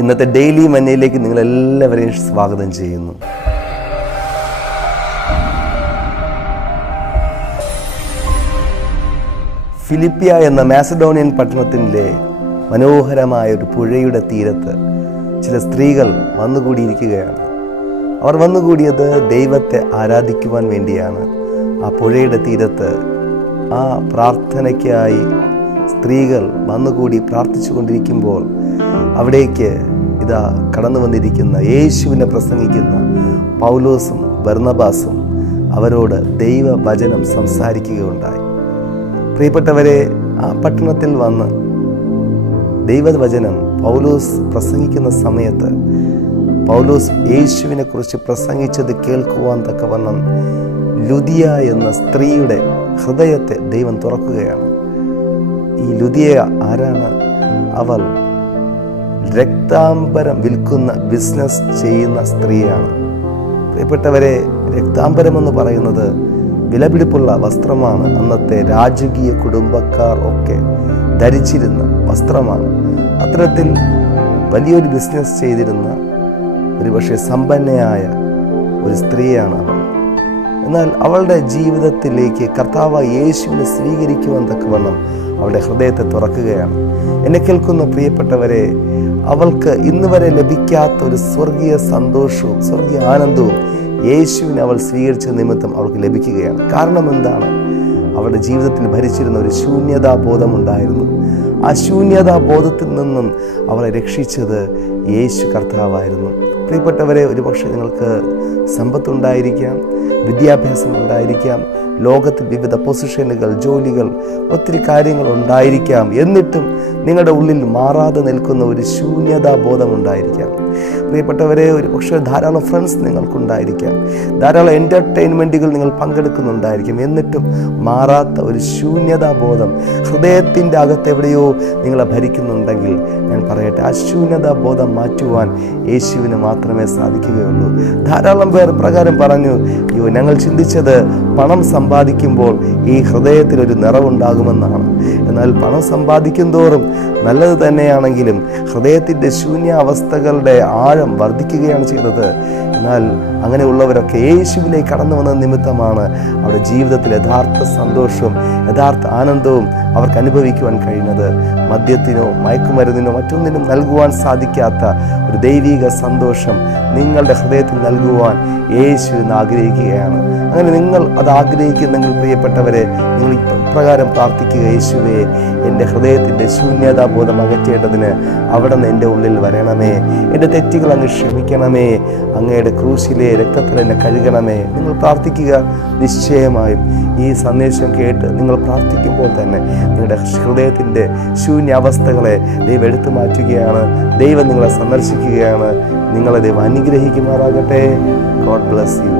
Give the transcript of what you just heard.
ഇന്നത്തെ ഡെയിലി മന്നയിലേക്ക് നിങ്ങളെല്ലാവരെയും സ്വാഗതം ചെയ്യുന്നു. ഫിലിപ്പിയ എന്ന മാസഡോണിയൻ പട്ടണത്തിലെ മനോഹരമായ ഒരു പുഴയുടെ തീരത്ത് ചില സ്ത്രീകൾ വന്നുകൂടിയിരിക്കുകയാണ്. അവർ വന്നുകൂടിയത് ദൈവത്തെ ആരാധിക്കുവാൻ വേണ്ടിയാണ്. ആ പുഴയുടെ തീരത്ത് ആ പ്രാർത്ഥനയ്ക്കായി സ്ത്രീകൾ വന്നുകൂടി പ്രാർത്ഥിച്ചു കൊണ്ടിരിക്കുമ്പോൾ അവിടേക്ക് ഇതാ കടന്നു വന്നിരിക്കുന്ന യേശുവിനെ പ്രസംഗിക്കുന്ന പൗലോസും ബർന്നബാസും അവരോട് ദൈവവചനം സംസാരിക്കുകയുണ്ടായി. പ്രിയപ്പെട്ടവരെ, ആ പട്ടണത്തിൽ വന്ന് ദൈവവചനം പൗലോസ് പ്രസംഗിക്കുന്ന സമയത്ത് പൗലോസ് യേശുവിനെ കുറിച്ച് പ്രസംഗിച്ചത് കേൾക്കുവാൻ തക്കവണ്ണം ലുദിയ എന്ന സ്ത്രീയുടെ ഹൃദയത്തെ ദൈവം തുറക്കുകയാണ്. ഈ ലുദിയ ആരാണ്? അവൾ രക്താംബരം വിൽക്കുന്ന ബിസിനസ് ചെയ്യുന്ന സ്ത്രീയാണ്. പ്രിയപ്പെട്ടവരെ, രക്താംബരം എന്ന് പറയുന്നത് വിലപിടിപ്പുള്ള വസ്ത്രമാണ്. അന്നത്തെ രാജകീയ കുടുംബക്കാർ ഒക്കെ ധരിച്ചിരുന്ന വസ്ത്രമാണ്. അത്തരത്തിൽ വലിയൊരു ബിസിനസ് ചെയ്തിരുന്ന ഒരുപക്ഷെ സമ്പന്നയായ ഒരു സ്ത്രീയാണ് അവൾ. എന്നാൽ അവളുടെ ജീവിതത്തിലേക്ക് കർത്താവ് യേശുവിനെ സ്വീകരിക്കുവാൻ തക്കവണ്ണം അവളുടെ ഹൃദയത്തെ തുറക്കുകയാണ്. എന്നെ കേൾക്കുന്ന പ്രിയപ്പെട്ടവരെ, അവൾക്ക് ഇന്ന് വരെ ലഭിക്കാത്ത ഒരു സ്വർഗീയ സന്തോഷവും സ്വർഗീയ ആനന്ദവും യേശുവിനെ അവൾ സ്വീകരിച്ച നിമിത്തം അവൾക്ക് ലഭിക്കുകയാണ്. കാരണം എന്താണ്? അവളുടെ ജീവിതത്തിൽ ഭരിച്ചിരുന്ന ഒരു ശൂന്യതാബോധമുണ്ടായിരുന്നു. ആ ശൂന്യതാബോധത്തിൽ നിന്നും അവളെ രക്ഷിച്ചത് യേശു കർത്താവായിരുന്നു. പ്രിയപ്പെട്ടവരെ, ഒരുപക്ഷെ നിങ്ങൾക്ക് സമ്പത്തുണ്ടായിരിക്കാം, വിദ്യാഭ്യാസം ഉണ്ടായിരിക്കാം, ലോകത്തിൽ വിവിധ പൊസിഷനുകൾ, ജോലികൾ, ഒത്തിരി കാര്യങ്ങൾ ഉണ്ടായിരിക്കാം. എന്നിട്ടും നിങ്ങളുടെ ഉള്ളിൽ മാറാതെ നിൽക്കുന്ന ഒരു ശൂന്യതാബോധം ഉണ്ടായിരിക്കാം. പ്രിയപ്പെട്ടവരെ, ഒരുപക്ഷെ ധാരാളം ഫ്രണ്ട്സ് നിങ്ങൾക്കുണ്ടായിരിക്കാം, ധാരാളം എൻ്റർടൈൻമെൻറ്റുകൾ നിങ്ങൾ പങ്കെടുക്കുന്നുണ്ടായിരിക്കും. എന്നിട്ടും മാറാത്ത ഒരു ശൂന്യതാബോധം ഹൃദയത്തിൻ്റെ അകത്തെവിടെയോ നിങ്ങളെ ഭരിക്കുന്നുണ്ടെങ്കിൽ ഞാൻ പറയട്ടെ, ആ ശൂന്യതാബോധം മാറ്റുവാൻ യേശുവിന് മാത്രമേ സാധിക്കുകയുള്ളൂ. ധാരാളം പേർ പ്രകാരം പറഞ്ഞു, ഞങ്ങൾ ചിന്തിച്ചത് പണം സമ്പാദിക്കുമ്പോൾ ഈ ഹൃദയത്തിലൊരു നിറവുണ്ടാകുമെന്നാണ്. എന്നാൽ പണം സമ്പാദിക്കും തോറും നല്ലത് തന്നെയാണെങ്കിലും ഹൃദയത്തിൻ്റെ ശൂന്യാവസ്ഥകളുടെ ആഴം വർദ്ധിക്കുകയാണ് ചെയ്തത്. എന്നാൽ അങ്ങനെയുള്ളവരൊക്കെ യേശുവിലേക്ക് കടന്നു വന്ന നിമിത്തമാണ് അവരുടെ ജീവിതത്തിൽ യഥാർത്ഥ സന്തോഷവും യഥാർത്ഥ ആനന്ദവും അവർക്ക് അനുഭവിക്കുവാൻ കഴിയുന്നത്. മദ്യത്തിനോ മയക്കുമരുന്നിനോ മറ്റൊന്നിനും നൽകുവാൻ സാധിക്കാത്ത ഒരു ദൈവിക സന്തോഷം നിങ്ങളുടെ ഹൃദയത്തിൽ നൽകുവാൻ യേശു ഇന്ന് ആഗ്രഹിക്കുകയാണ്. അങ്ങനെ നിങ്ങൾ അത് ആഗ്രഹിക്കുന്നെങ്കിൽ പ്രിയപ്പെട്ടവരെ, നിങ്ങൾ ഇപ്രകാരം പ്രാർത്ഥിക്കുക: യേശുവേ, എൻ്റെ ഹൃദയത്തിൻ്റെ ശൂന്യതാബോധം അകറ്റേണ്ടതിന് അവിടെ നിന്ന് എൻ്റെ ഉള്ളിൽ വരണമേ. എൻ്റെ തെറ്റുകൾ അങ്ങ് ക്ഷമിക്കണമേ. അങ്ങയുടെ ക്രൂശിലെ രക്തത്തിൽ എന്നെ കഴുകണമേ. നിങ്ങൾ പ്രാർത്ഥിക്കുക. നിശ്ചയമായും ഈ സന്ദേശം കേട്ട് നിങ്ങൾ പ്രാർത്ഥിക്കുമ്പോൾ തന്നെ നിങ്ങളുടെ ഹൃദയത്തിൻ്റെ ശൂന്യാവസ്ഥകളെ ദൈവം എടുത്തു മാറ്റുകയാണ്. ദൈവം നിങ്ങളെ സന്ദർശിക്കുകയാണ്. നിങ്ങളെ ദൈവം അനുഗ്രഹിക്കുമാറാകട്ടെ. God bless you.